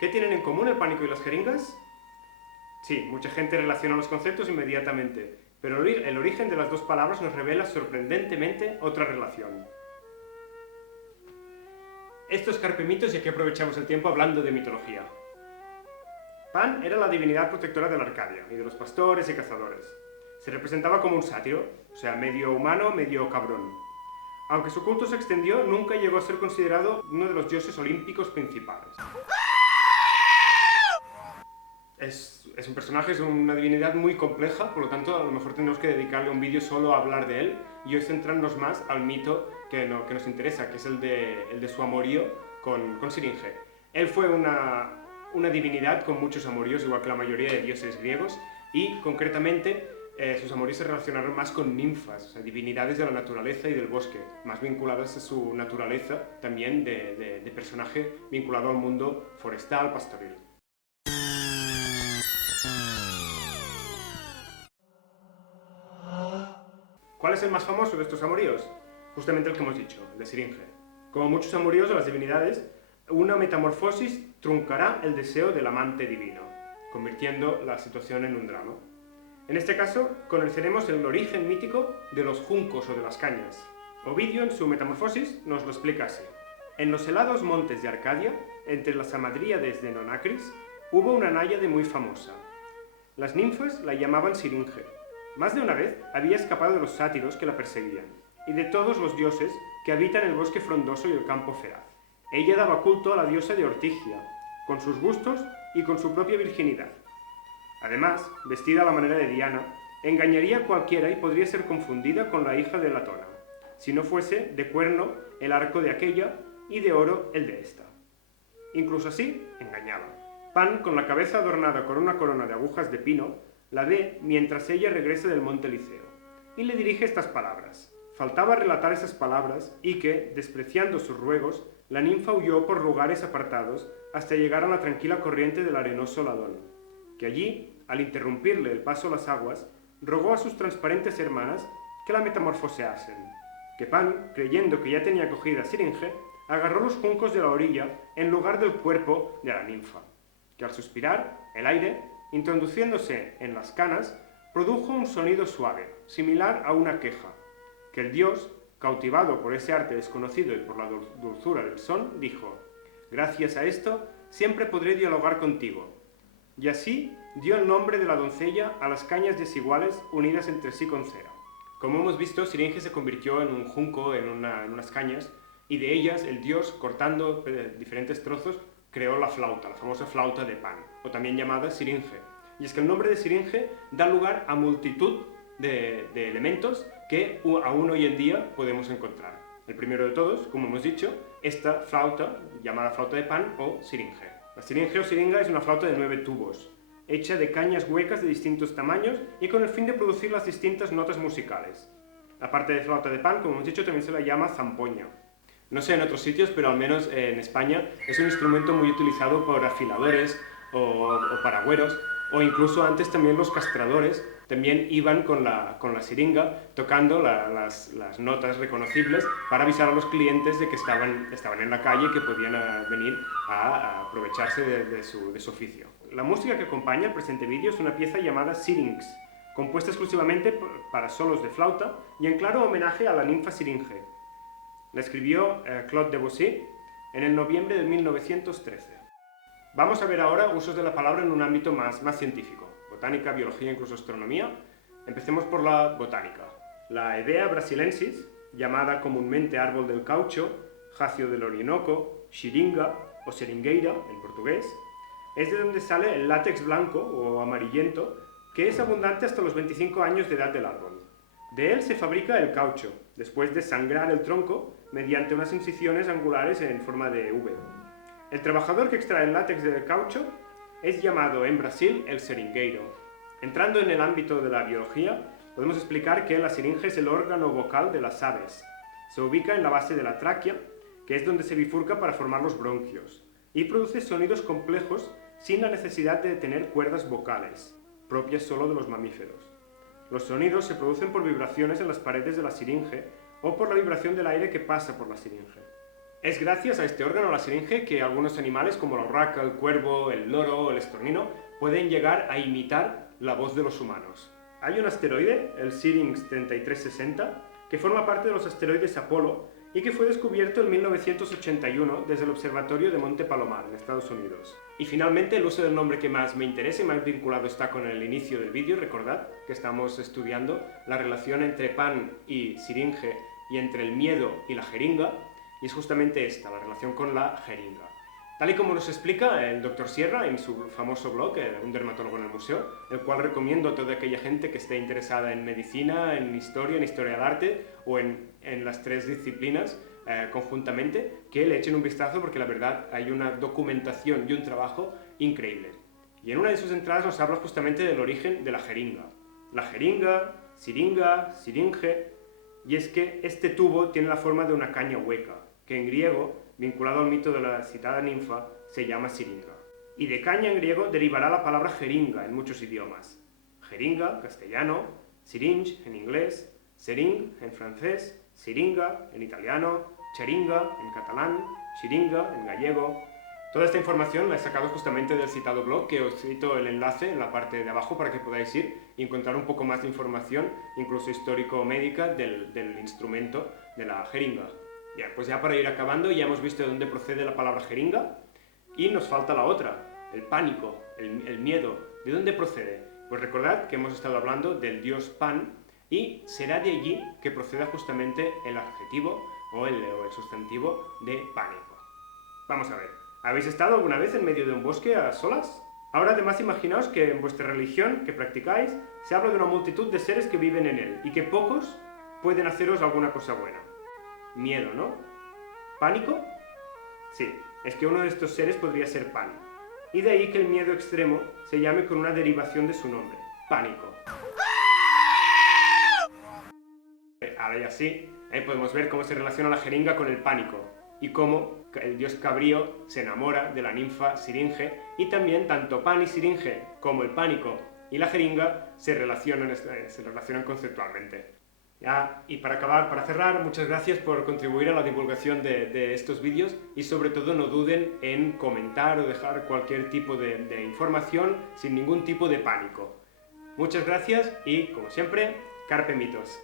¿Qué tienen en común el pánico y las jeringas? Sí, mucha gente relaciona los conceptos inmediatamente, pero el origen de las dos palabras nos revela sorprendentemente otra relación. Esto es Carpe Mitos y aquí aprovechamos el tiempo hablando de mitología. Pan era la divinidad protectora de la Arcadia y de los pastores y cazadores. Se representaba como un sátiro, o sea, medio humano, medio cabrón. Aunque su culto se extendió, nunca llegó a ser considerado uno de los dioses olímpicos principales. Es un personaje, es una divinidad muy compleja, por lo tanto a lo mejor tendremos que dedicarle un vídeo solo a hablar de él y hoy centrarnos más al mito que nos interesa, que es el de su amorío con Siringe. Él fue una divinidad con muchos amoríos, igual que la mayoría de dioses griegos, y concretamente sus amoríos se relacionaron más con ninfas, o sea, divinidades de la naturaleza y del bosque, más vinculadas a su naturaleza también de personaje vinculado al mundo forestal, pastoril. ¿Cuál es el más famoso de estos amoríos? Justamente el que hemos dicho, el de Siringe. Como muchos amoríos de las divinidades, una metamorfosis truncará el deseo del amante divino, convirtiendo la situación en un drama. En este caso, conoceremos el origen mítico de los juncos o de las cañas. Ovidio, en su Metamorfosis, nos lo explica así. En los helados montes de Arcadia, entre las hamadríades de Nonacris, hubo una náyade muy famosa. Las ninfas la llamaban Siringe. Más de una vez había escapado de los sátiros que la perseguían, y de todos los dioses que habitan el bosque frondoso y el campo feraz. Ella daba culto a la diosa de Ortigia, con sus gustos y con su propia virginidad. Además, vestida a la manera de Diana, engañaría a cualquiera y podría ser confundida con la hija de Latona, si no fuese de cuerno el arco de aquella y de oro el de esta. Incluso así, engañaba. Pan, con la cabeza adornada con una corona de agujas de pino, la ve mientras ella regresa del monte Liceo, y le dirige estas palabras. Faltaba relatar esas palabras y que, despreciando sus ruegos, la ninfa huyó por lugares apartados hasta llegar a la tranquila corriente del arenoso Ladón, que allí, al interrumpirle el paso a las aguas, rogó a sus transparentes hermanas que la metamorfoseasen, que Pan, creyendo que ya tenía cogida Siringe, agarró los juncos de la orilla en lugar del cuerpo de la ninfa, que al suspirar, el aire, introduciéndose en las canas, produjo un sonido suave, similar a una queja, que el dios, cautivado por ese arte desconocido y por la dulzura del son, dijo: «Gracias a esto, siempre podré dialogar contigo». Y así dio el nombre de la doncella a las cañas desiguales unidas entre sí con cera. Como hemos visto, Siringe se convirtió en un junco, en unas cañas, y de ellas el dios, cortando diferentes trozos, creó la flauta, la famosa flauta de Pan, o también llamada Siringe. Y es que el nombre de Siringe da lugar a multitud de elementos que aún hoy en día podemos encontrar. El primero de todos, como hemos dicho, esta flauta, llamada flauta de Pan o Siringe. La siringe o siringa es una flauta de 9 tubos, hecha de cañas huecas de distintos tamaños y con el fin de producir las distintas notas musicales. Aparte de flauta de Pan, como hemos dicho, también se la llama zampoña. No sé en otros sitios, pero al menos en España es un instrumento muy utilizado por afiladores o paragüeros, o incluso antes también los castradores también iban con la siringa tocando las notas reconocibles para avisar a los clientes de que estaban en la calle y que podían venir a aprovecharse de su oficio. La música que acompaña el presente vídeo es una pieza llamada Syrinx, compuesta exclusivamente para solos de flauta y en claro homenaje a la ninfa Siringe. La escribió Claude Debussy en el noviembre de 1913. Vamos a ver ahora usos de la palabra en un ámbito más científico, botánica, biología, incluso astronomía. Empecemos por la botánica. La Hevea brasilensis, llamada comúnmente árbol del caucho, jacio del Orinoco, xiringa o seringueira en portugués, es de donde sale el látex blanco o amarillento, que es abundante hasta los 25 años de edad del árbol. De él se fabrica el caucho, después de sangrar el tronco mediante unas incisiones angulares en forma de V. El trabajador que extrae el látex del caucho es llamado en Brasil el seringueiro. Entrando en el ámbito de la biología, podemos explicar que la siringe es el órgano vocal de las aves. Se ubica en la base de la tráquea, que es donde se bifurca para formar los bronquios, y produce sonidos complejos sin la necesidad de tener cuerdas vocales, propias solo de los mamíferos. Los sonidos se producen por vibraciones en las paredes de la siringe o por la vibración del aire que pasa por la siringe. Es gracias a este órgano, la siringe, que algunos animales como la urraca, el cuervo, el loro o el estornino pueden llegar a imitar la voz de los humanos. Hay un asteroide, el Syrinx 3360, que forma parte de los asteroides Apolo y que fue descubierto en 1981 desde el observatorio de Monte Palomar, en Estados Unidos. Y finalmente, el uso del nombre que más me interesa y más vinculado está con el inicio del vídeo. Recordad que estamos estudiando la relación entre pan y siringe y entre el miedo y la jeringa, y es justamente esta, la relación con la jeringa. Tal y como nos explica el Dr. Sierra en su famoso blog, Un dermatólogo en el museo, el cual recomiendo a toda aquella gente que esté interesada en medicina, en historia del arte o en las tres disciplinas conjuntamente, que le echen un vistazo porque la verdad hay una documentación y un trabajo increíble. Y en una de sus entradas nos habla justamente del origen de la jeringa. La jeringa, siringa, siringe, y es que este tubo tiene la forma de una caña hueca, que en griego, vinculado al mito de la citada ninfa, se llama siringa. Y de caña en griego derivará la palabra jeringa en muchos idiomas. Jeringa, castellano, syringe en inglés, sering en francés, siringa en italiano, cheringa en catalán, xiringa en gallego. Toda esta información la he sacado justamente del citado blog, que os cito el enlace en la parte de abajo para que podáis ir y encontrar un poco más de información, incluso histórico-médica, del instrumento de la jeringa. Bien, pues ya para ir acabando, ya hemos visto de dónde procede la palabra jeringa y nos falta la otra, el pánico, el miedo. ¿De dónde procede? Pues recordad que hemos estado hablando del dios Pan y será de allí que proceda justamente el adjetivo o el sustantivo de pánico. Vamos a ver, ¿habéis estado alguna vez en medio de un bosque a solas? Ahora además imaginaos que en vuestra religión que practicáis se habla de una multitud de seres que viven en él y que pocos pueden haceros alguna cosa buena. Miedo, ¿no? ¿Pánico? Sí, es que uno de estos seres podría ser Pan. Y de ahí que el miedo extremo se llame con una derivación de su nombre, pánico. Ahora ya sí, podemos ver cómo se relaciona la jeringa con el pánico y cómo el dios cabrío se enamora de la ninfa siringe y también tanto Pan y siringe como el pánico y la jeringa se relacionan conceptualmente. Ya, y para acabar, para cerrar, muchas gracias por contribuir a la divulgación de estos vídeos y sobre todo no duden en comentar o dejar cualquier tipo de información sin ningún tipo de pánico. Muchas gracias y, como siempre, carpe mitos.